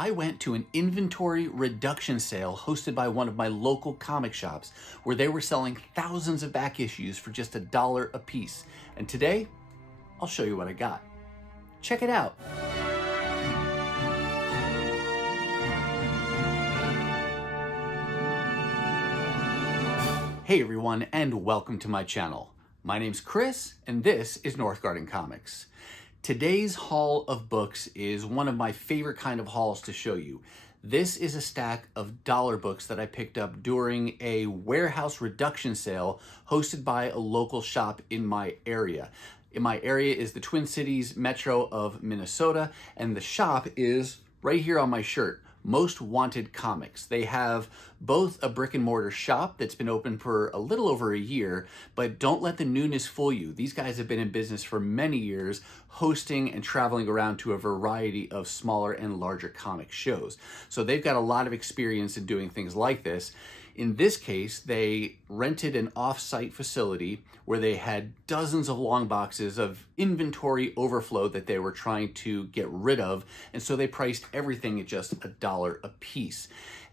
I went to an inventory reduction sale hosted by one of my local comic shops where they were selling thousands of back issues for just $1 a piece. And today, I'll show you what I got. Check it out. Hey everyone, and welcome to my channel. My name's Chris, and this is Northgarden Comics. Today's haul of books is one of my favorite kind of hauls to show you. This is a stack of dollar books that I picked up during a warehouse reduction sale hosted by a local shop in my area. In my area is the Twin Cities metro of Minnesota, and the shop is right here on my shirt. Most Wanted Comics. They have both a brick and mortar shop that's been open for a little over a year, but don't let the newness fool you. These guys have been in business for many years, hosting and traveling around to a variety of smaller and larger comic shows. So they've got a lot of experience in doing things like this. In this case, they rented an off-site facility where they had dozens of long boxes of inventory overflow that they were trying to get rid of, and so they priced everything at just $1 a piece.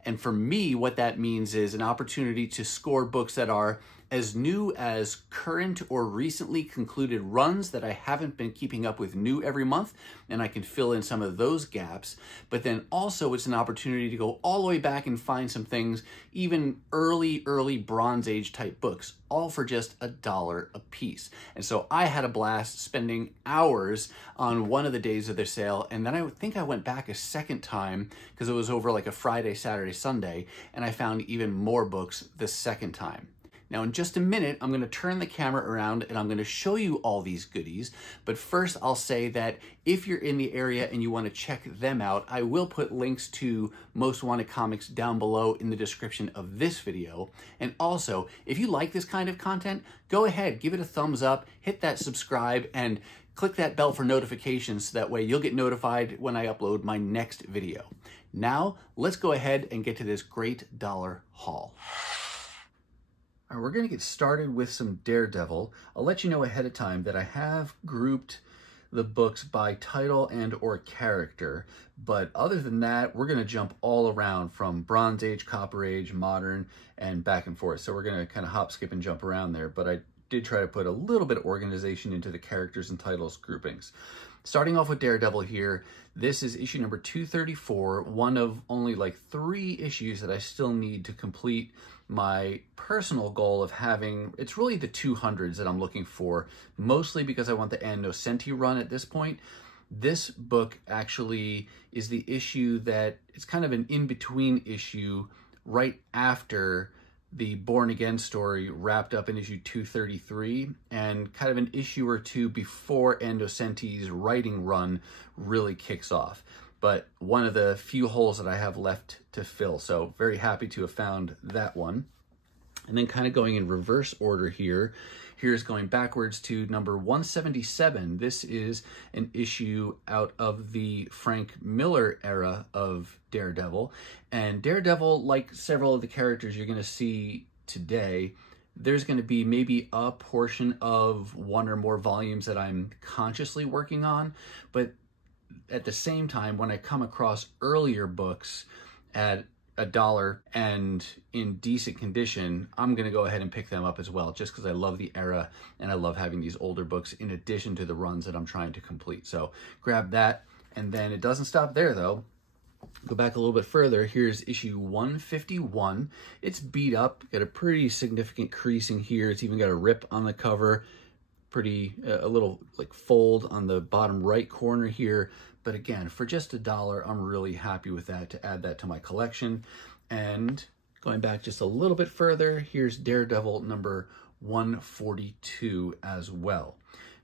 And for me, what that means is an opportunity to score books that are as new as current or recently concluded runs that I haven't been keeping up with new every month, and I can fill in some of those gaps. But then also it's an opportunity to go all the way back and find some things, even early Bronze Age type books, all for just $1 a piece. And so I had a blast spending hours on one of the days of their sale, and then I think I went back a second time because it was over like a Friday, Saturday, Sunday, and I found even more books the second time. Now in just a minute, I'm going to turn the camera around and I'm going to show you all these goodies. But first I'll say that if you're in the area and you want to check them out, I will put links to Most Wanted Comics down below in the description of this video. And also, if you like this kind of content, go ahead, give it a thumbs up, hit that subscribe, and click that bell for notifications so that way you'll get notified when I upload my next video. Now, let's go ahead and get to this great dollar haul. All right, we're going to get started with some Daredevil. I'll let you know ahead of time that I have grouped the books by title and or character, but other than that, we're going to jump all around from Bronze Age, Copper Age, Modern, and back and forth. So we're going to kind of hop, skip, and jump around there, but I did try to put a little bit of organization into the characters and titles groupings. Starting off with Daredevil here, this is issue number 234, one of only like 3 issues that I still need to complete my personal goal of having. It's really the 200s that I'm looking for, mostly because I want the Ann Nocenti run at this point. This book actually is the issue that it's kind of an in-between issue right after the Born Again story wrapped up in issue 233, and kind of an issue or two before Ann Nocenti's writing run really kicks off. But one of the few holes that I have left to fill. So very happy to have found that one. And then kind of going in reverse order here, here's going backwards to number 177. This is an issue out of the Frank Miller era of Daredevil. And Daredevil, like several of the characters you're going to see today, there's going to be maybe a portion of one or more volumes that I'm consciously working on. But at the same time, when I come across earlier books at $1 and in decent condition, I'm going to go ahead and pick them up as well, just because I love the era and I love having these older books in addition to the runs that I'm trying to complete. So grab that, and then it doesn't stop there though. Go back a little bit further. Here's issue 151. It's beat up, got a pretty significant creasing here. It's even got a rip on the cover, a little like fold on the bottom right corner here. But again, for just $1, I'm really happy with that, to add that to my collection. And going back just a little bit further, here's Daredevil number 142 as well.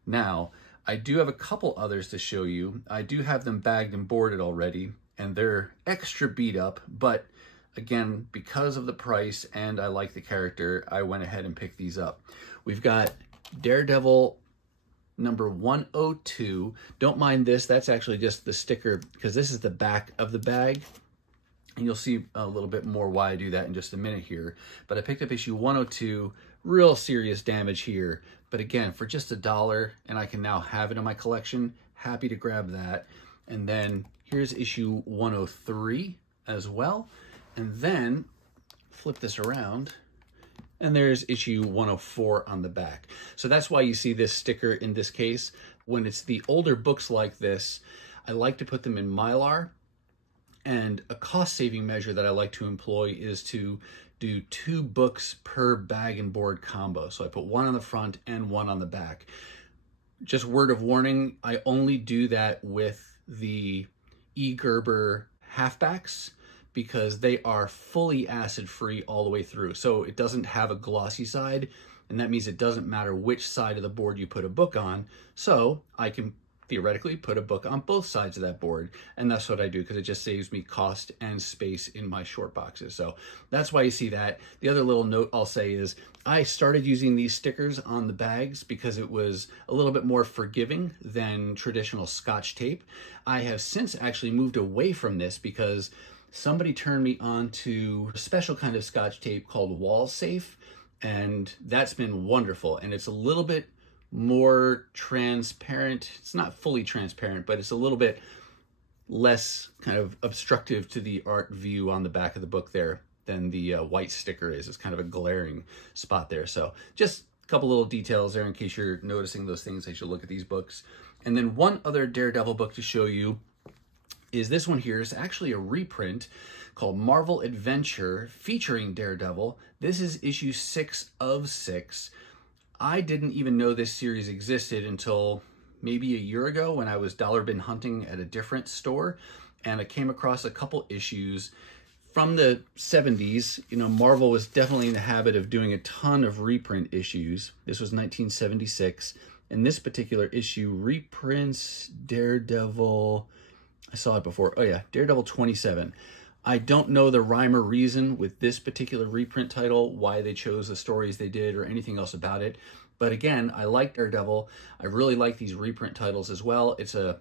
Now, I do have a couple others to show you. I do have them bagged and boarded already, and they're extra beat up, but again, because of the price and I like the character, I went ahead and picked these up. We've got Daredevil number 102. Don't mind this, that's actually just the sticker, because this is the back of the bag. And you'll see a little bit more why I do that in just a minute here. But I picked up issue 102, real serious damage here. But again, for just $1, and I can now have it in my collection, happy to grab that. And then Here's issue 103 as well. And then flip this around, and there's issue 104 on the back. So that's why you see this sticker in this case. When it's the older books like this, I like to put them in Mylar. And a cost-saving measure that I like to employ is to do 2 books per bag and board combo. So I put one on the front and one on the back. Just word of warning, I only do that with the E. Gerber halfbacks because they are fully acid-free all the way through. So it doesn't have a glossy side, and that means it doesn't matter which side of the board you put a book on. So I can theoretically put a book on both sides of that board, and that's what I do because it just saves me cost and space in my short boxes. So that's why you see that. The other little note I'll say is I started using these stickers on the bags because it was a little bit more forgiving than traditional Scotch tape. I have since actually moved away from this because somebody turned me on to a special kind of Scotch tape called Wall Safe, and that's been wonderful. And it's a little bit more transparent. It's not fully transparent, but it's a little bit less kind of obstructive to the art view on the back of the book there than the white sticker is. It's kind of a glaring spot there. So just a couple little details there in case you're noticing those things as you look at these books. And then one other Daredevil book to show you is this one here. It's actually a reprint called Marvel Adventure featuring Daredevil. This is issue 6 of 6. I didn't even know this series existed until maybe a year ago when I was dollar bin hunting at a different store, and I came across a couple issues from the 70s. You know, Marvel was definitely in the habit of doing a ton of reprint issues. This was 1976, and this particular issue reprints Daredevil. I saw it before. Oh yeah, Daredevil 27. I don't know the rhyme or reason with this particular reprint title, why they chose the stories they did or anything else about it. But again, I like Daredevil. I really like these reprint titles as well. It's an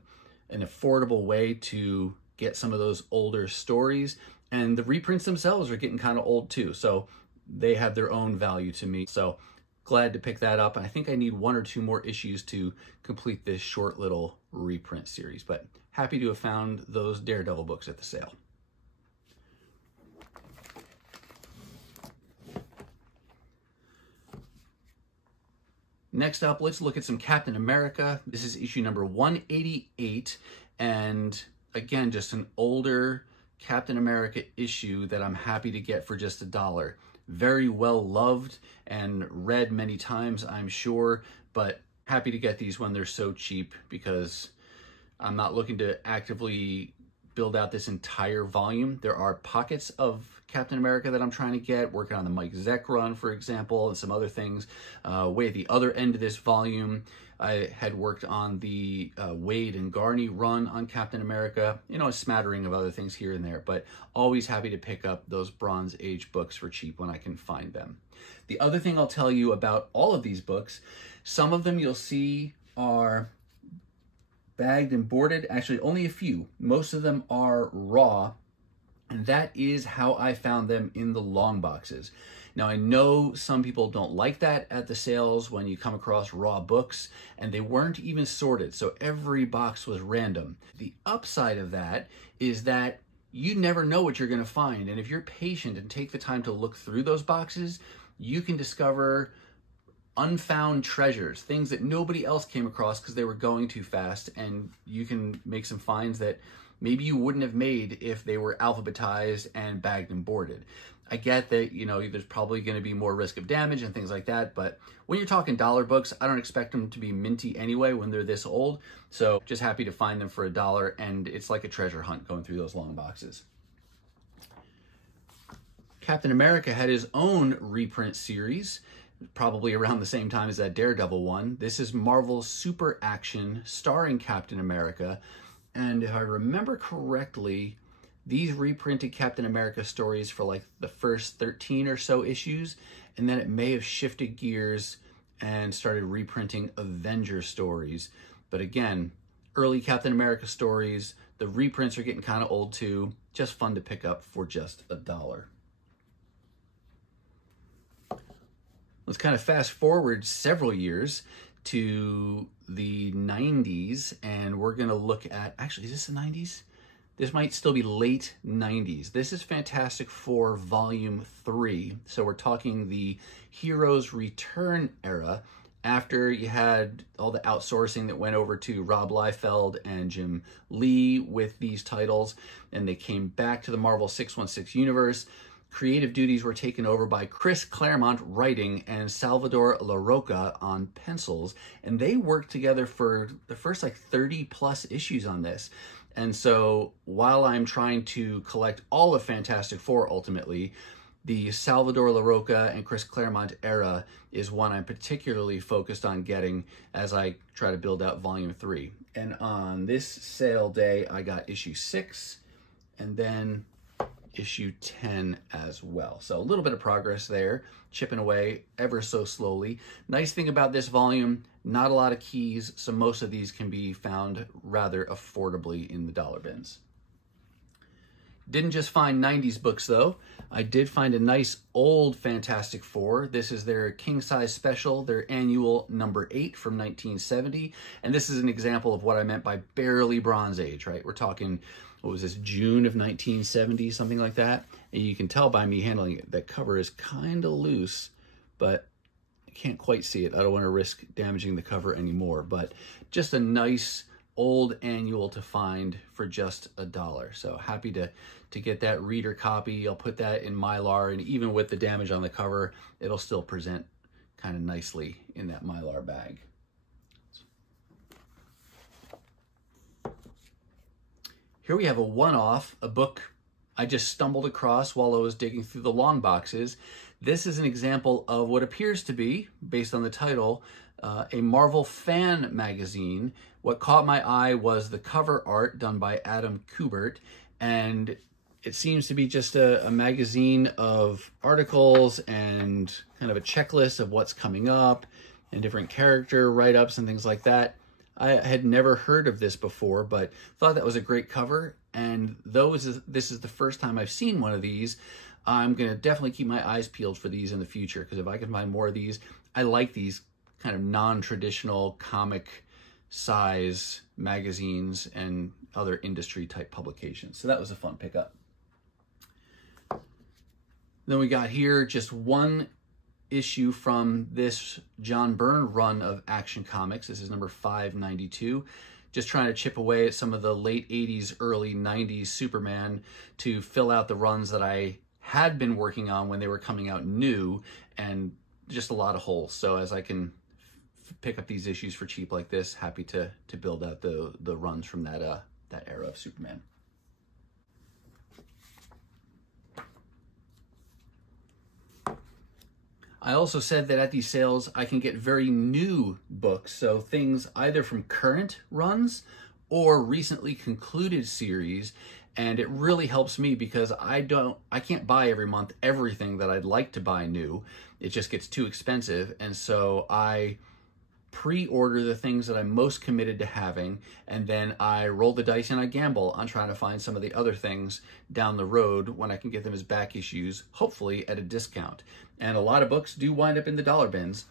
affordable way to get some of those older stories. And the reprints themselves are getting kind of old too. So they have their own value to me. So glad to pick that up. I think I need 1 or 2 more issues to complete this short little reprint series. But happy to have found those Daredevil books at the sale. Next up, let's look at some Captain America. This is issue number 188, and again, just an older Captain America issue that I'm happy to get for just $1. Very well loved and read many times, I'm sure, but happy to get these when they're so cheap because I'm not looking to actively build out this entire volume. There are pockets of Captain America that I'm trying to get, working on the Mike Zeck run, for example, and some other things. Way at the other end of this volume, I had worked on the Wade and Garney run on Captain America, you know, a smattering of other things here and there, but always happy to pick up those Bronze Age books for cheap when I can find them. The other thing I'll tell you about all of these books, some of them you'll see are bagged and boarded, actually only a few. Most of them are raw, and that is how I found them in the long boxes. Now, I know some people don't like that at the sales when you come across raw books, and they weren't even sorted, so every box was random. The upside of that is that you never know what you're going to find, and if you're patient and take the time to look through those boxes, you can discover unfound treasures, things that nobody else came across because they were going too fast, and you can make some finds that maybe you wouldn't have made if they were alphabetized and bagged and boarded. I get that, you know, there's probably going to be more risk of damage and things like that, but when you're talking dollar books, I don't expect them to be minty anyway when they're this old, so just happy to find them for $1, and it's like a treasure hunt going through those long boxes. Captain America had his own reprint series, probably around the same time as that Daredevil one. This is Marvel's Super Action starring Captain America. And if I remember correctly, these reprinted Captain America stories for like the first 13 or so issues, and then it may have shifted gears and started reprinting Avenger stories. But again, early Captain America stories, the reprints are getting kind of old too. Just fun to pick up for just $1. Let's kind of fast forward several years to the 90s, and we're going to look at, actually, is this the 90s? this might still be late 90s. This is Fantastic Four Volume 3. So we're talking the Heroes Return era, after you had all the outsourcing that went over to Rob Liefeld and Jim Lee with these titles, and they came back to the Marvel 616 universe. Creative duties were taken over by Chris Claremont writing and Salvador Larroca on pencils, and they worked together for the first like 30 plus issues on this. And so while I'm trying to collect all of Fantastic Four ultimately, the Salvador Larroca and Chris Claremont era is one I'm particularly focused on getting as I try to build out Volume 3. And on this sale day, I got issue 6 and then issue 10 as well. So a little bit of progress there, chipping away ever so slowly. Nice thing about this volume, not a lot of keys, so most of these can be found rather affordably in the dollar bins. Didn't just find 90s books though. I did find a nice old Fantastic Four. This is their king size special, their annual number 8 from 1970. And this is an example of what I meant by barely Bronze Age, right? We're talking, what was this, June of 1970, something like that. And you can tell by me handling it, that cover is kind of loose, but I can't quite see it. I don't want to risk damaging the cover anymore, but just a nice old annual to find for just $1. So happy to get that reader copy. I'll put that in Mylar, and even with the damage on the cover, it'll still present kind of nicely in that Mylar bag. Here we have a one-off, a book I just stumbled across while I was digging through the long boxes. This is an example of what appears to be, based on the title, a Marvel fan magazine. What caught my eye was the cover art done by Adam Kubert, and it seems to be just a magazine of articles and kind of a checklist of what's coming up and different character write-ups and things like that. I had never heard of this before, but thought that was a great cover, and though this is the first time I've seen one of these, I'm going to definitely keep my eyes peeled for these in the future, because if I can find more of these, I like these kind of non-traditional comic size magazines and other industry type publications. So that was a fun pickup. Then we got here just one issue from this John Byrne run of Action Comics. This is number 592. Just trying to chip away at some of the late 80s, early 90s Superman to fill out the runs that I had been working on when they were coming out new, and just a lot of holes. So as I can pick up these issues for cheap like this, happy to build out the runs from that era of Superman. I also said that at these sales, I can get very new books, so things either from current runs or recently concluded series, and it really helps me because I can't buy every month everything that I'd like to buy new. It just gets too expensive, and so I pre-order the things that I'm most committed to having, and then I roll the dice and I gamble on trying to find some of the other things down the road when I can get them as back issues, hopefully at a discount. And a lot of books do wind up in the dollar bins.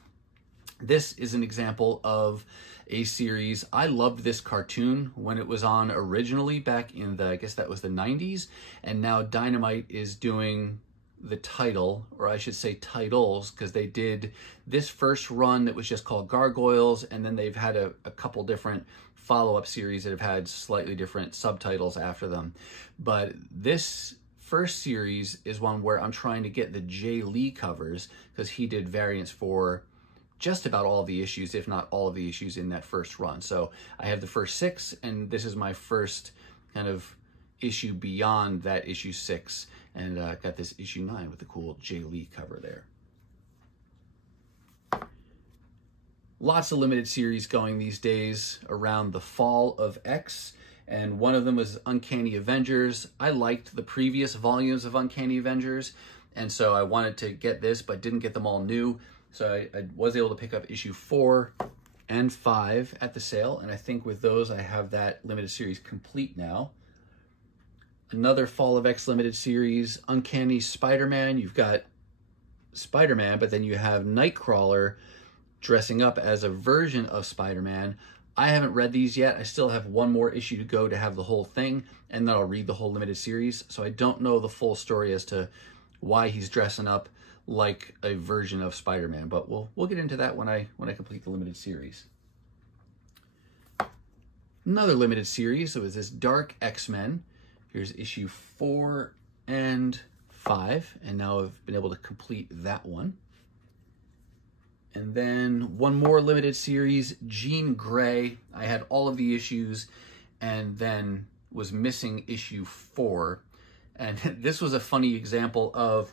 This is an example of a series. I loved this cartoon when it was on originally back in the, I guess that was the 90s, and now Dynamite is doing the title, or I should say titles, because they did this first run that was just called Gargoyles, and then they've had a couple different follow-up series that have had slightly different subtitles after them. But this first series is one where I'm trying to get the Jay Lee covers, because he did variants for just about all the issues, if not all of the issues in that first run. So I have the first 6, and this is my first kind of issue beyond that issue 6, and got this issue 9 with the cool Jay Lee cover there. Lots of limited series going these days around the fall of X, and one of them was Uncanny Avengers. I liked the previous volumes of Uncanny Avengers, and so I wanted to get this, but didn't get them all new. So I was able to pick up issue 4 and 5 at the sale, and I think with those I have that limited series complete now. Another Fall of X limited series, Uncanny Spider-Man. You've got Spider-Man, but then you have Nightcrawler dressing up as a version of Spider-Man. I haven't read these yet. I still have one more issue to go to have the whole thing, and then I'll read the whole limited series. So I don't know the full story as to why he's dressing up like a version of Spider-Man, but we'll get into that when I complete the limited series. Another limited series, so it's this Dark X-Men. Here's issue 4 and 5, and now I've been able to complete that one. And then one more limited series, Jean Grey. I had all of the issues and then was missing issue 4. And this was a funny example of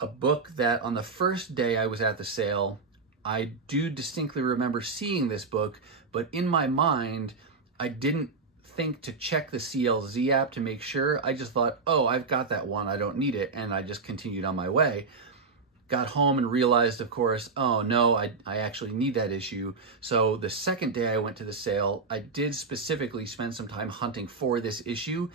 a book that on the first day I was at the sale, I do distinctly remember seeing this book, but in my mind, I didn't think to check the CLZ app to make sure. I just thought, oh, I've got that one, I don't need it, and I just continued on my way. Got home and realized, of course, oh no, I actually need that issue. So the second day I went to the sale, I did specifically spend some time hunting for this issue,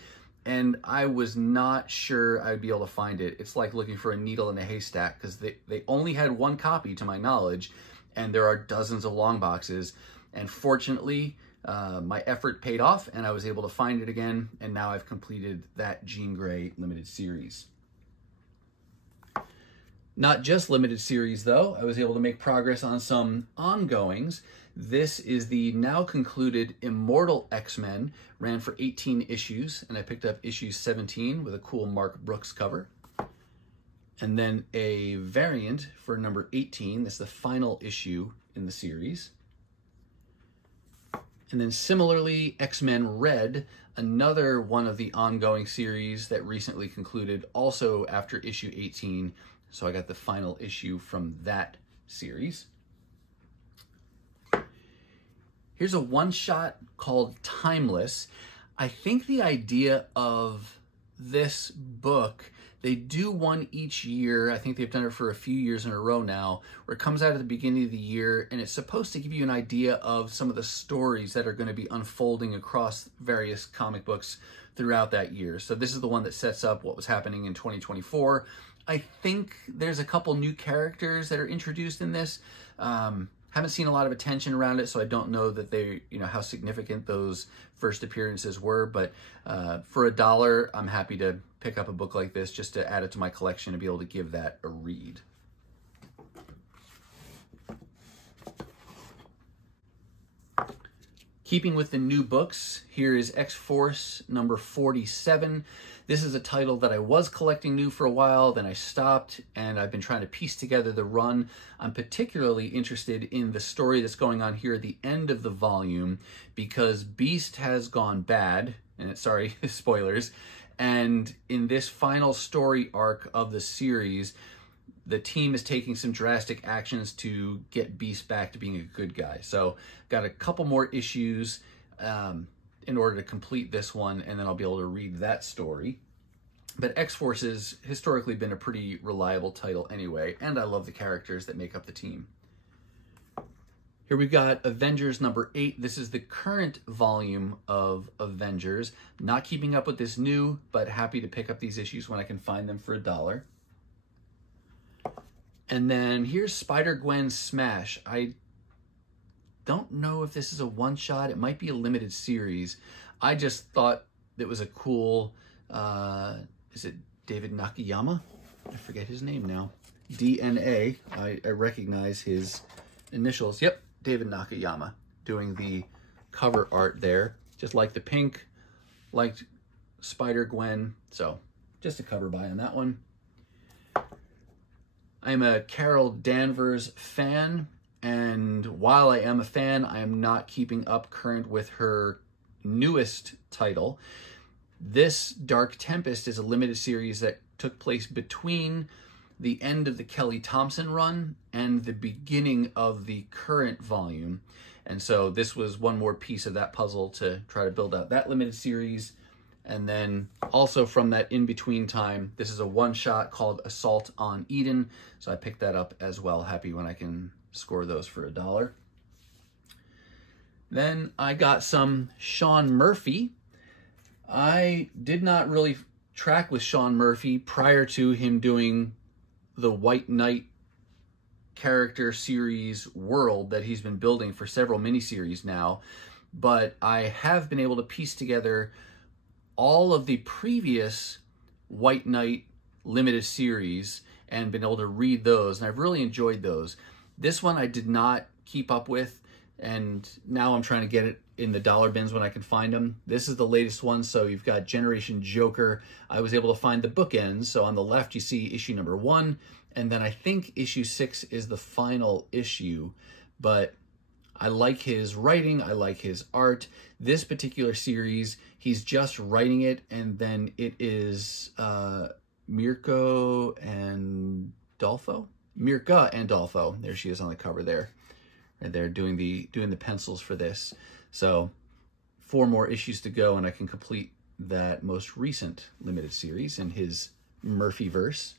and I was not sure I'd be able to find it. It's like looking for a needle in a haystack, because they only had one copy to my knowledge, and there are dozens of long boxes. And fortunately, my effort paid off, and I was able to find it again, and now I've completed that Jean Grey limited series. Not just limited series though, I was able to make progress on some ongoings. This is the now concluded Immortal X-Men, ran for 18 issues, and I picked up issue 17 with a cool Mark Brooks cover. And then a variant for number 18, that's the final issue in the series. And then similarly, X-Men Red, another one of the ongoing series that recently concluded, also after issue 18. So I got the final issue from that series. Here's a one-shot called Timeless. I think the idea of this book, they do one each year. I think they've done it for a few years in a row now, where it comes out at the beginning of the year, and it's supposed to give you an idea of some of the stories that are going to be unfolding across various comic books throughout that year. So this is the one that sets up what was happening in 2024. I think there's a couple new characters that are introduced in this. Haven't seen a lot of attention around it, so I don't know that they, how significant those first appearances were. But for $1, I'm happy to pick up a book like this just to add it to my collection and be able to give that a read. Keeping with the new books, here is X-Force number 47. This is a title that I was collecting new for a while, then I stopped, and I've been trying to piece together the run. I'm particularly interested in the story that's going on here at the end of the volume, because Beast has gone bad, and sorry, spoilers, and in this final story arc of the series, the team is taking some drastic actions to get Beast back to being a good guy. So got a couple more issues in order to complete this one, and then I'll be able to read that story. But X-Force has historically been a pretty reliable title anyway, and I love the characters that make up the team. Here we've got Avengers number 8. This is the current volume of Avengers. Not keeping up with this new, but happy to pick up these issues when I can find them for $1. And then here's Spider-Gwen Smash. I don't know if this is a one-shot. It might be a limited series. I just thought it was a cool, is it David Nakayama? I forget his name now. DNA. I recognize his initials. Yep, David Nakayama doing the cover art there. Just like the pink, liked Spider-Gwen. So just a cover by on that one. I'm a Carol Danvers fan, and while I am a fan, I am not keeping up current with her newest title. This Dark Tempest is a limited series that took place between the end of the Kelly Thompson run and the beginning of the current volume. And so this was one more piece of that puzzle to try to build out that limited series. And then also from that in-between time, this is a one-shot called Assault on Eden. So I picked that up as well. Happy when I can score those for $1. Then I got some Sean Murphy. I did not really track with Sean Murphy prior to him doing the White Knight character series world that he's been building for several miniseries now, but I have been able to piece together all of the previous White Knight limited series and been able to read those, and I've really enjoyed those. This one I did not keep up with, and now I'm trying to get it in the dollar bins when I can find them. This is the latest one, so you've got Generation Joker. I was able to find the bookends, so on the left you see issue number 1, and then I think issue 6 is the final issue, but I like his writing, I like his art. This particular series, he's just writing it, and then it is Mirka and Dolfo. There she is on the cover there. And they're doing the pencils for this. So 4 more issues to go, and I can complete that most recent limited series in his Murphyverse.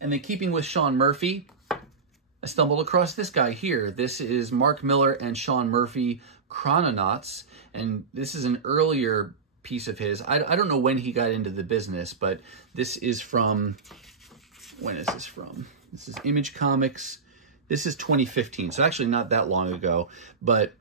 And then keeping with Sean Murphy, I stumbled across this guy here. This is Mark Miller and Sean Murphy, Chrononauts, and this is an earlier piece of his. I don't know when he got into the business, but this is from, when is this from? This is Image Comics. This is 2015, so actually not that long ago, but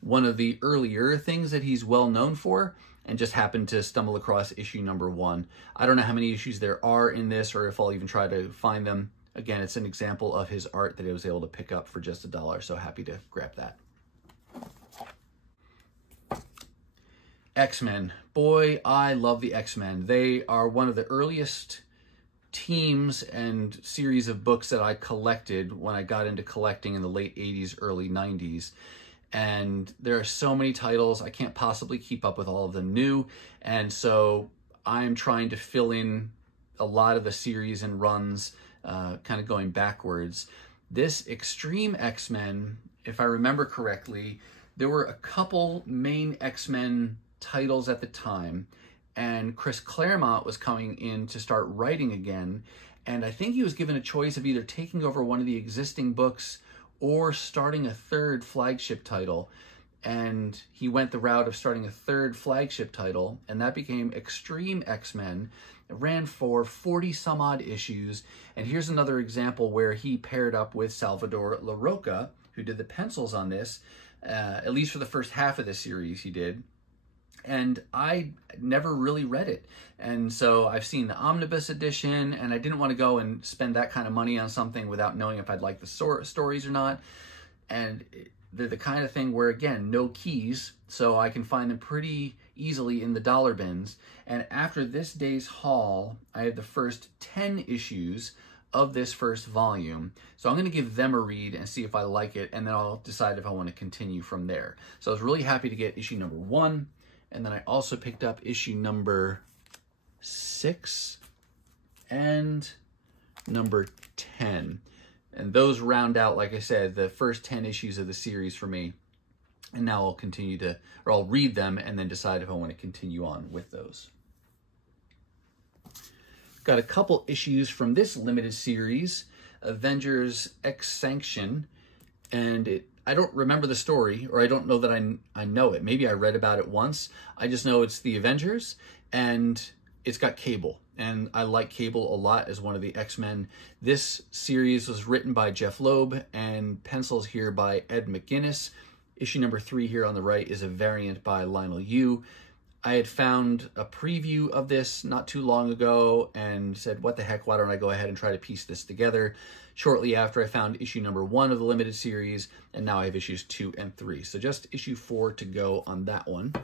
one of the earlier things that he's well known for, and just happened to stumble across issue number 1. I don't know how many issues there are in this, or if I'll even try to find them. Again, it's an example of his art that I was able to pick up for just $1, so happy to grab that. X-Men. Boy, I love the X-Men. They are one of the earliest teams and series of books that I collected when I got into collecting in the late 80s, early 90s. And there are so many titles, I can't possibly keep up with all of them new. And so I'm trying to fill in a lot of the series and runs, kind of going backwards. This Extreme X-Men, if I remember correctly, there were a couple main X-Men titles at the time, and Chris Claremont was coming in to start writing again, and I think he was given a choice of either taking over one of the existing books or starting a 3rd flagship title, and he went the route of starting a 3rd flagship title, and that became Extreme X-Men. It ran for 40 some odd issues, and here's another example where he paired up with Salvador Larroca, who did the pencils on this, at least for the first half of the series he did. And I never really read it. And so I've seen the omnibus edition, and I didn't want to go and spend that kind of money on something without knowing if I'd like the stories or not. And they're the kind of thing where, again, no keys, so I can find them pretty easily in the dollar bins. And after this day's haul, I have the first 10 issues of this first volume. So I'm going to give them a read and see if I like it, and then I'll decide if I want to continue from there. So I was really happy to get issue number 1. And then I also picked up issue number 6 and number 10. And those round out, like I said, the first 10 issues of the series for me. And now I'll continue to, or I'll read them and then decide if I want to continue on with those. Got a couple issues from this limited series, Avengers X Sanction, and I don't remember the story, or I don't know that I know it. Maybe I read about it once. I just know it's the Avengers, and it's got Cable. And I like Cable a lot as one of the X-Men. This series was written by Jeff Loeb, and pencils here by Ed McGuinness. Issue number 3 here on the right is a variant by Lionel Yu. I had found a preview of this not too long ago and said, what the heck, why don't I go ahead and try to piece this together? Shortly after, I found issue number 1 of the limited series, and now I have issues 2 and 3. So just issue 4 to go on that one.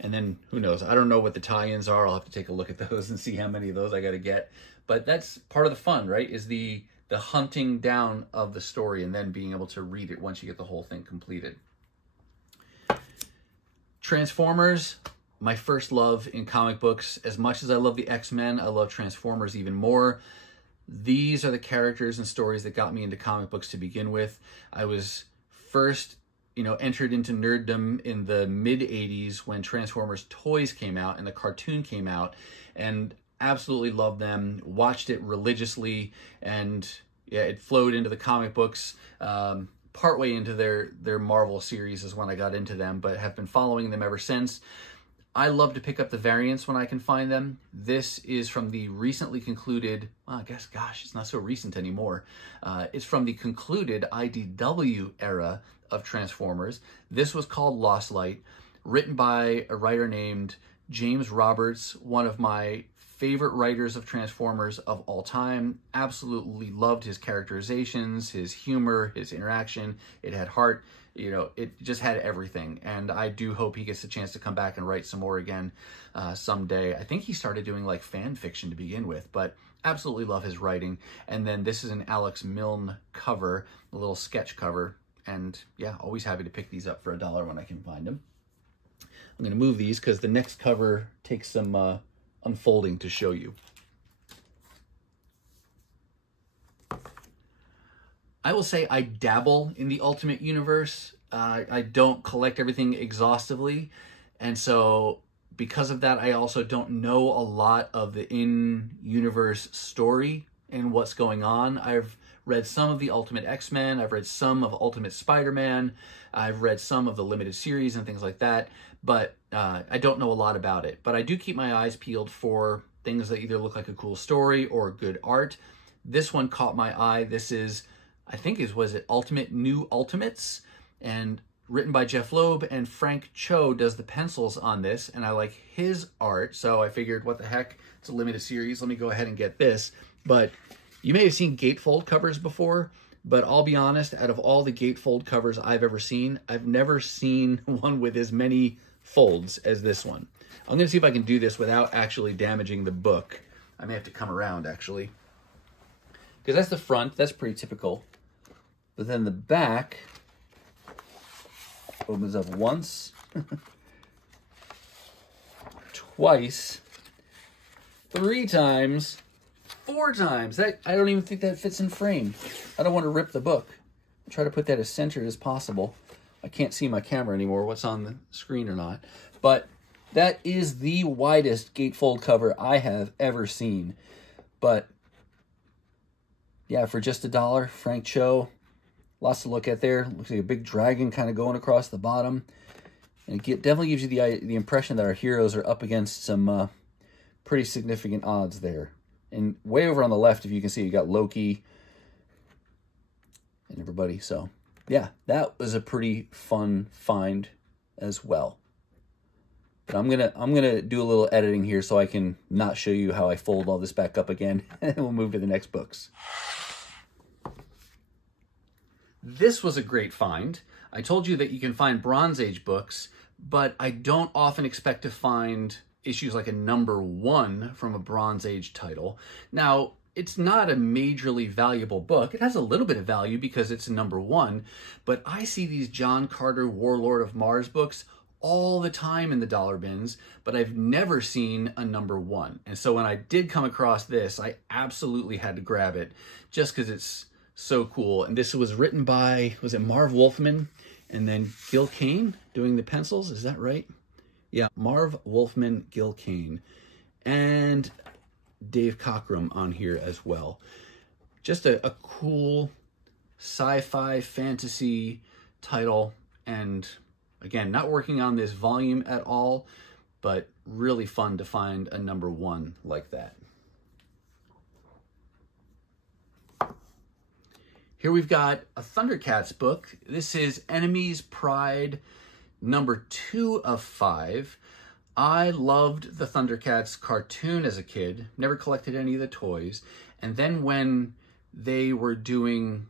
And then, who knows? I don't know what the tie-ins are. I'll have to take a look at those and see how many of those I got to get. But that's part of the fun, right? Is the hunting down of the story and then being able to read it once you get the whole thing completed. Transformers, my first love in comic books. As much as I love the X-Men, I love Transformers even more. These are the characters and stories that got me into comic books to begin with. I was first, entered into nerddom in the mid-'80s when Transformers toys came out and the cartoon came out, and absolutely loved them, watched it religiously, and yeah, it flowed into the comic books. Partway into their Marvel series is when I got into them, but have been following them ever since. I love to pick up the variants when I can find them. This is from the recently concluded, well, I guess, gosh, it's not so recent anymore. It's from the concluded IDW era of Transformers. This was called Lost Light, written by a writer named James Roberts, one of my favorite writers of Transformers of all time. Absolutely loved his characterizations, his humor, his interaction. It had heart. You know, it just had everything. And I do hope he gets a chance to come back and write some more again someday. I think he started doing like fan fiction to begin with, but absolutely love his writing. And then this is an Alex Milne cover, a little sketch cover. And yeah, always happy to pick these up for $1 when I can find them. I'm going to move these because the next cover takes some unfolding to show you. I will say I dabble in the Ultimate Universe. I don't collect everything exhaustively. And so because of that, I also don't know a lot of the in-universe story and what's going on. I've read some of the Ultimate X-Men. I've read some of Ultimate Spider-Man. I've read some of the limited series and things like that. But I don't know a lot about it. But I do keep my eyes peeled for things that either look like a cool story or good art. This one caught my eye. This is, I think was it Ultimate New Ultimates? And written by Jeff Loeb, and Frank Cho does the pencils on this, and I like his art, so I figured, what the heck, it's a limited series, let me go ahead and get this. But you may have seen gatefold covers before, but I'll be honest, out of all the gatefold covers I've ever seen, I've never seen one with as many folds as this one. I'm going to see if I can do this without actually damaging the book. I may have to come around, actually. Because that's the front, that's pretty typical. But then the back opens up once, twice, 3 times, 4 times. That, I don't even think that fits in frame. I don't want to rip the book. I'll try to put that as centered as possible. I can't see my camera anymore, what's on the screen or not. But that is the widest gatefold cover I have ever seen. But yeah, for just $1, Frank Cho. Lots to look at there. Looks like a big dragon kind of going across the bottom. And it definitely gives you the impression that our heroes are up against some pretty significant odds there. And way over on the left, if you can see, you got Loki and everybody. So yeah, that was a pretty fun find as well. But I'm gonna do a little editing here so I can not show you how I fold all this back up again, and we'll move to the next books. This was a great find. I told you that you can find Bronze Age books, but I don't often expect to find issues like a #1 from a Bronze Age title. Now, it's not a majorly valuable book. It has a little bit of value because it's a #1, but I see these John Carter Warlord of Mars books all the time in the dollar bins, but I've never seen a #1. And so when I did come across this, I absolutely had to grab it just because it's so cool. And this was written by, was it Marv Wolfman? And then Gil Kane doing the pencils, is that right? Yeah, Marv Wolfman, Gil Kane, and Dave Cockrum on here as well. Just a cool sci-fi fantasy title. And again, not working on this volume at all, but really fun to find a #1 like that. Here we've got a Thundercats book. This is Enemy's Pride #2 of 5. I loved the Thundercats cartoon as a kid, never collected any of the toys. And then when they were doing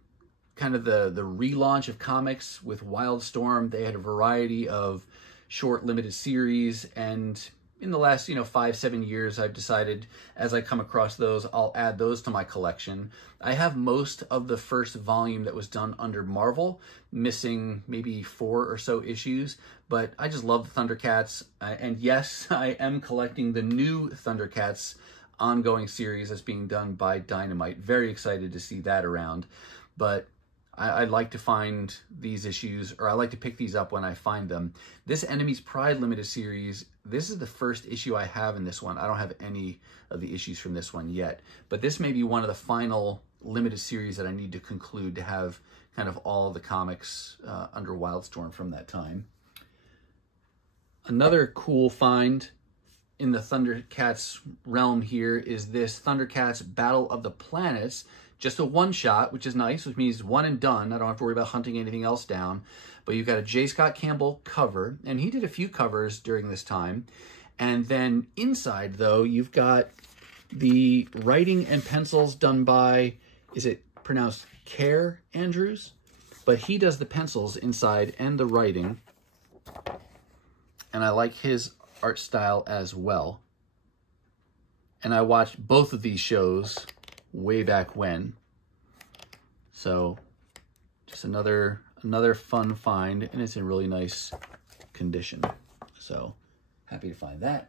kind of the relaunch of comics with Wildstorm, they had a variety of short limited series, and in the last 5-7 years, I've decided as I come across those, I'll add those to my collection. I have most of the first volume that was done under Marvel, missing maybe 4 or so issues, but I just love the Thundercats. And yes, I am collecting the new Thundercats ongoing series that's being done by Dynamite. Very excited to see that around. But I like to find these issues, or I like to pick these up when I find them. This Enemy's Pride limited series, this is the first issue I have in this one. I don't have any of the issues from this one yet, but this may be one of the final limited series that I need to conclude to have kind of all the comics under Wildstorm from that time. Another cool find in the Thundercats realm here is this Thundercats Battle of the Planets. Just a one-shot, which is nice, which means one and done. I don't have to worry about hunting anything else down. But you've got a J. Scott Campbell cover, and he did a few covers during this time. And then inside, though, you've got the writing and pencils done by, is it pronounced Care Andrews? But he does the pencils inside and the writing. And I like his art style as well. And I watched both of these shows way back when. So just another fun find, and it's in really nice condition. So happy to find that.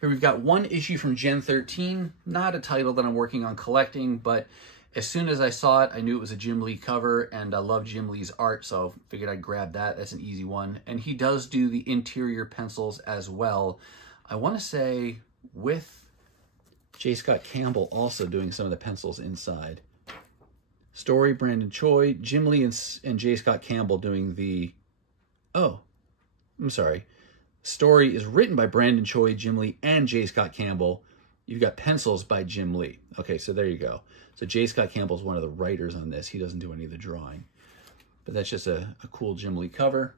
Here we've got one issue from Gen 13, not a title that I'm working on collecting, but as soon as I saw it, I knew it was a Jim Lee cover, and I love Jim Lee's art, so figured I'd grab that. That's an easy one. And he does do the interior pencils as well. I want to say with J. Scott Campbell also doing some of the pencils inside. Story, Brandon Choi, Jim Lee and J. Scott Campbell doing the... Oh, I'm sorry. Story is written by Brandon Choi, Jim Lee, and J. Scott Campbell. You've got pencils by Jim Lee. Okay, so there you go. So J. Scott Campbell is one of the writers on this. He doesn't do any of the drawing. But that's just a cool Jim Lee cover.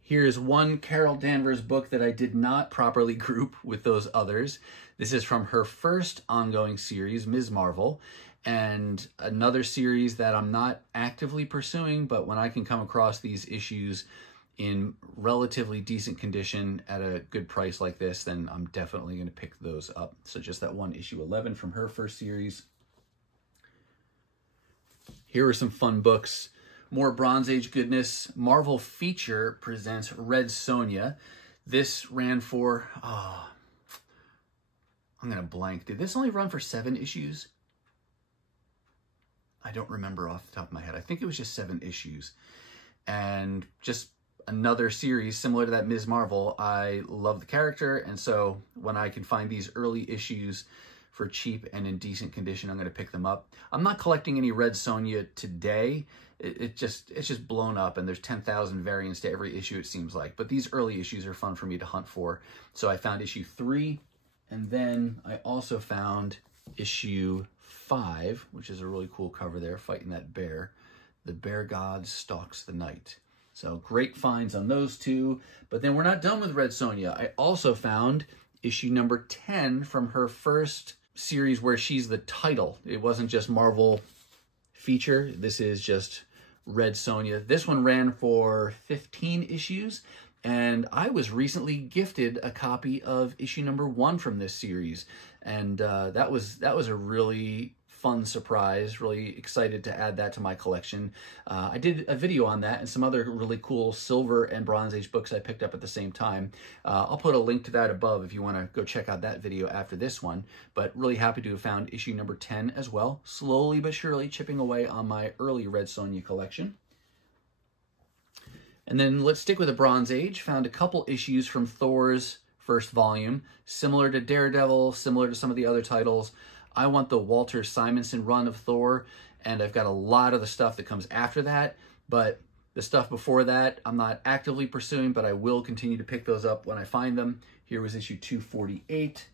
Here's one Carol Danvers book that I did not properly group with those others. This is from her first ongoing series, Ms. Marvel, and another series that I'm not actively pursuing, but when I can come across these issues in relatively decent condition at a good price like this, then I'm definitely going to pick those up. So just that one issue 11 from her first series. Here are some fun books. More Bronze Age goodness. Marvel Feature presents Red Sonja. This ran for, I'm going to blank. Did this only run for 7 issues? I don't remember off the top of my head. I think it was just 7 issues. And just another series similar to that Ms. Marvel. I love the character, and so when I can find these early issues for cheap and in decent condition, I'm going to pick them up. I'm not collecting any Red Sonja today. It's just blown up, and there's 10,000 variants to every issue, it seems like. But these early issues are fun for me to hunt for. So I found issue 3, and then I also found issue 5, which is a really cool cover there, fighting that bear. The Bear God Stalks the Night. So great finds on those two. But then we're not done with Red Sonja. I also found issue number 10 from her first series where she's the title. It wasn't just Marvel Feature. This is just Red Sonja. This one ran for 15 issues, and I was recently gifted a copy of issue number 1 from this series, and that was a really fun surprise. Really excited to add that to my collection. I did a video on that and some other really cool Silver and Bronze Age books I picked up at the same time. I'll put a link to that above if you want to go check out that video after this one. But really happy to have found issue number 10 as well. Slowly but surely chipping away on my early Red Sonja collection. And then let's stick with the Bronze Age. Found a couple issues from Thor's first volume, similar to Daredevil, similar to some of the other titles. I want the Walter Simonson run of Thor, and I've got a lot of the stuff that comes after that, but the stuff before that I'm not actively pursuing, but I will continue to pick those up when I find them. Here was issue 248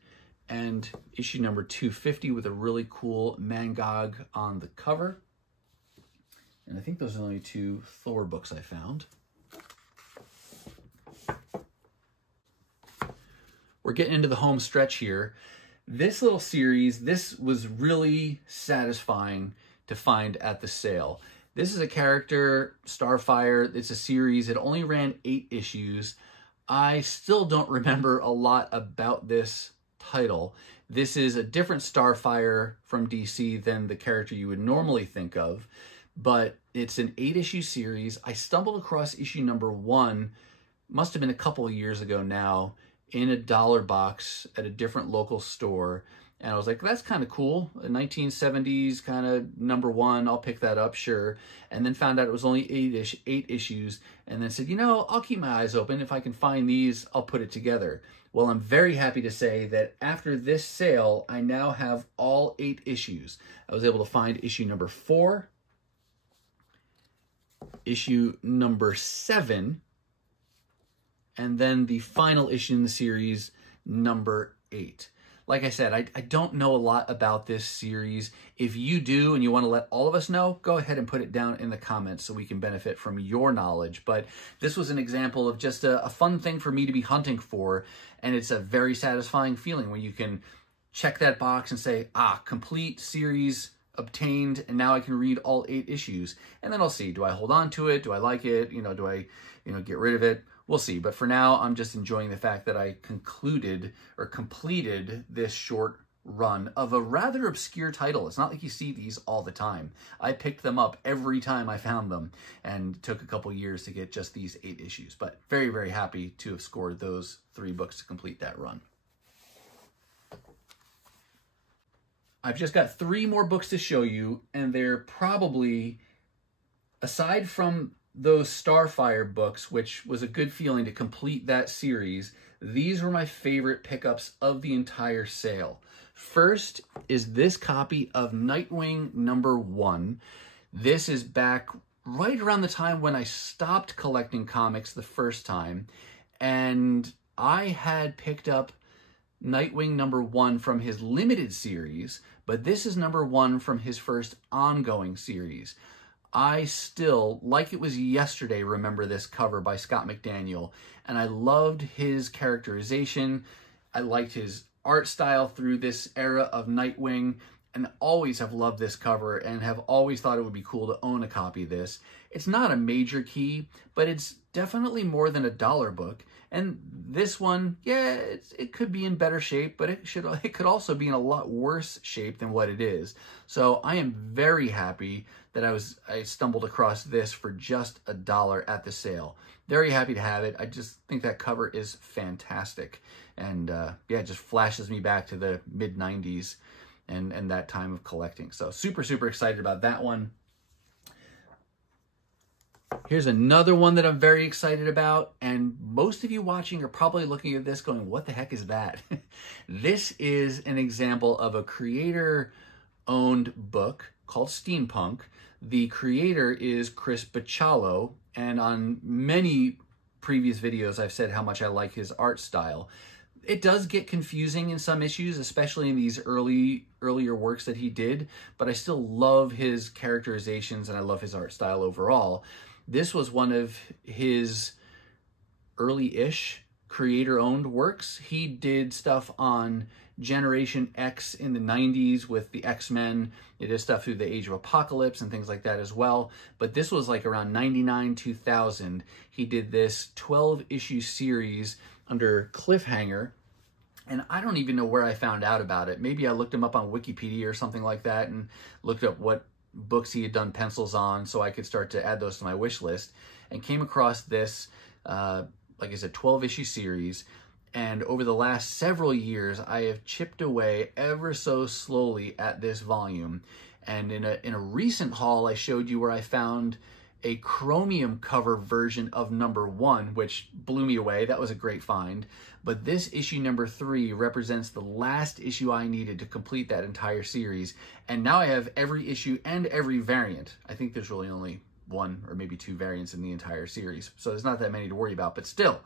and issue number 250 with a really cool Mangog on the cover. And I think those are the only 2 Thor books I found. We're getting into the home stretch here. This little series, this was really satisfying to find at the sale. This is a character, Starfire. It's a series. It only ran 8 issues. I still don't remember a lot about this title. This is a different Starfire from DC than the character you would normally think of, but it's an 8-issue series. I stumbled across issue number 1, must have been a couple of years ago now, in a dollar box at a different local store. And I was like, that's kind of cool. A 1970s kind of number 1. I'll pick that up, sure. And then found out it was only 8 issues. And then said, you know, I'll keep my eyes open. If I can find these, I'll put it together. Well, I'm very happy to say that after this sale, I now have all 8 issues. I was able to find issue number 4, issue number 7, and then the final issue in the series, number 8. Like I said, I don't know a lot about this series. If you do and you want to let all of us know, go ahead and put it down in the comments so we can benefit from your knowledge. But this was an example of just a fun thing for me to be hunting for, and it's a very satisfying feeling when you can check that box and say, complete series obtained, and now I can read all 8 issues. And then I'll see, do I hold on to it? Do I like it? Do I, get rid of it? We'll see. But for now, I'm just enjoying the fact that I completed this short run of a rather obscure title. It's not like you see these all the time. I picked them up every time I found them, and took a couple years to get just these 8 issues. But very, very happy to have scored those 3 books to complete that run. I've just got 3 more books to show you, and they're probably, aside from those Starfire books, which was a good feeling to complete that series, these were my favorite pickups of the entire sale. First is this copy of Nightwing number 1. This is back right around the time when I stopped collecting comics the first time, and I had picked up Nightwing number 1 from his limited series, but this is number 1 from his first ongoing series. I still, like it was yesterday, remember this cover by Scott McDaniel, and I loved his characterization. I liked his art style through this era of Nightwing, and always have loved this cover and have always thought it would be cool to own a copy of this. It's not a major key, but it's definitely more than a $1 book. And this one, yeah, it could be in better shape, but it could also be in a lot worse shape than what it is. So I am very happy that I stumbled across this for just $1 at the sale. Very happy to have it. I just think that cover is fantastic. And yeah, it just flashes me back to the mid-90s and that time of collecting. So super, super excited about that one. Here's another one that I'm very excited about, and most of you watching are probably looking at this going, what the heck is that? This is an example of a creator-owned book called Steampunk. The creator is Chris Bachalo, and on many previous videos I've said how much I like his art style. It does get confusing in some issues, especially in these earlier works that he did, but I still love his characterizations and I love his art style overall. This was one of his early-ish creator-owned works. He did stuff on Generation X in the 90s with the X-Men. He did stuff through the Age of Apocalypse and things like that as well. But this was like around 99, 2000. He did this 12-issue series under Cliffhanger. And I don't even know where I found out about it. Maybe I looked him up on Wikipedia or something like that and looked up what books he had done pencils on so I could start to add those to my wish list, and came across this, like I said, 12-issue series. And over the last several years, I have chipped away ever so slowly at this volume. And in a recent haul, I showed you where I found a chromium cover version of number 1, which blew me away. That was a great find. But this issue number 3 represents the last issue I needed to complete that entire series. And now I have every issue and every variant. I think there's really only 1 or maybe 2 variants in the entire series, so there's not that many to worry about. But still,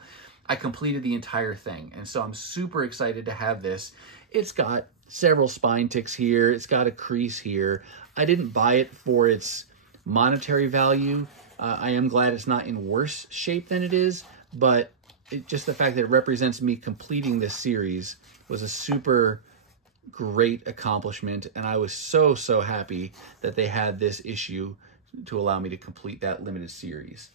I completed the entire thing, and so I'm super excited to have this. It's got several spine ticks here. It's got a crease here. I didn't buy it for its monetary value. I am glad it's not in worse shape than it is, but just the fact that it represents me completing this series was a super great accomplishment, and I was so, so happy that they had this issue to allow me to complete that limited series.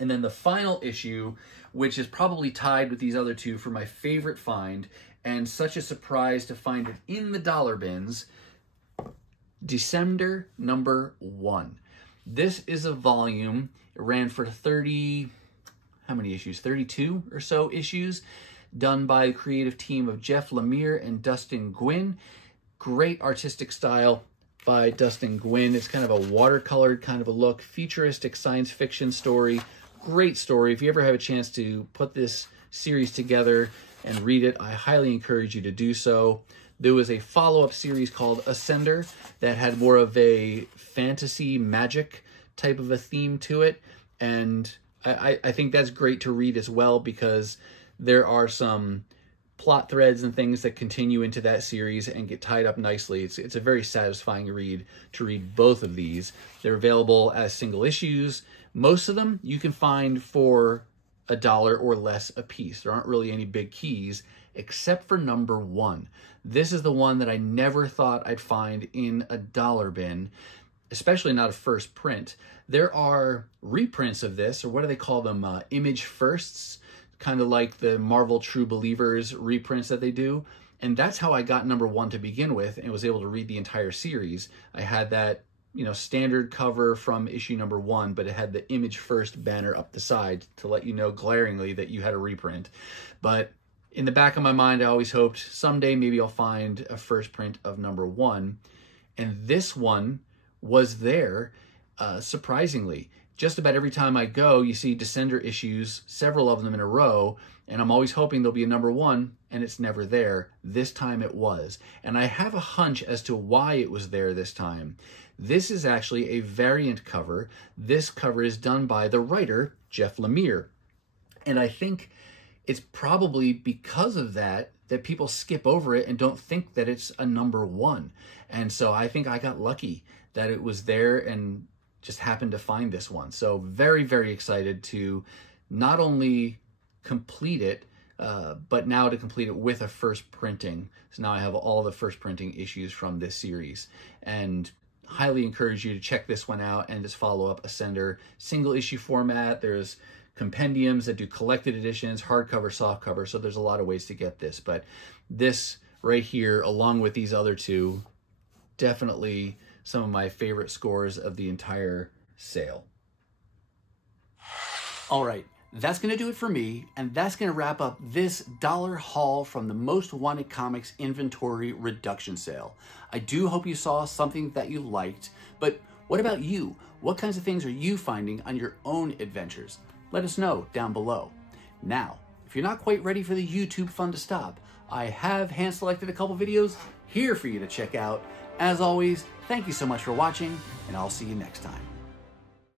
And then the final issue, which is probably tied with these other two for my favorite find, and such a surprise to find it in the dollar bins, Descender number 1. This is a volume. It ran for 30, how many issues? 32 or so issues, done by the creative team of Jeff Lemire and Dustin Gwinn. Great artistic style by Dustin Gwinn. It's kind of a watercolored kind of a look, futuristic science fiction story. Great story. If you ever have a chance to put this series together and read it, I highly encourage you to do so. There was a follow-up series called Ascender that had more of a fantasy magic type of a theme to it. And I think that's great to read as well, because there are some plot threads and things that continue into that series and get tied up nicely. It's a very satisfying read to read both of these. They're available as single issues. Most of them you can find for $1 or less a piece. There aren't really any big keys except for number 1. This is the one that I never thought I'd find in a dollar bin, especially not a first print. There are reprints of this, or what do they call them? Image firsts, kind of like the Marvel True Believers reprints that they do. And that's how I got number 1 to begin with and was able to read the entire series. I had that, you know, standard cover from issue number 1, but it had the Image First banner up the side to let you know glaringly that you had a reprint. But in the back of my mind, I always hoped someday maybe I'll find a first print of number 1. And this one was there, surprisingly. Just about every time I go, you see Descender issues, several of them in a row, and I'm always hoping there'll be a number 1, and it's never there. This time it was. And I have a hunch as to why it was there this time. This is actually a variant cover. This cover is done by the writer, Jeff Lemire. And I think it's probably because of that people skip over it and don't think that it's a number 1. And so I think I got lucky that it was there and just happened to find this one. So very, very excited to not only complete it, but now to complete it with a first printing. So now I have all the first printing issues from this series. And highly encourage you to check this one out and just follow up Ascender single issue format. There's compendiums that do collected editions, hardcover, softcover. So there's a lot of ways to get this. But this right here, along with these other two, definitely some of my favorite scores of the entire sale. All right, that's going to do it for me, and that's going to wrap up this dollar haul from the Most Wanted Comics inventory reduction sale. I do hope you saw something that you liked, but what about you? What kinds of things are you finding on your own adventures? Let us know down below. Now, if you're not quite ready for the YouTube fun to stop, I have hand-selected a couple videos here for you to check out. As always, thank you so much for watching, and I'll see you next time.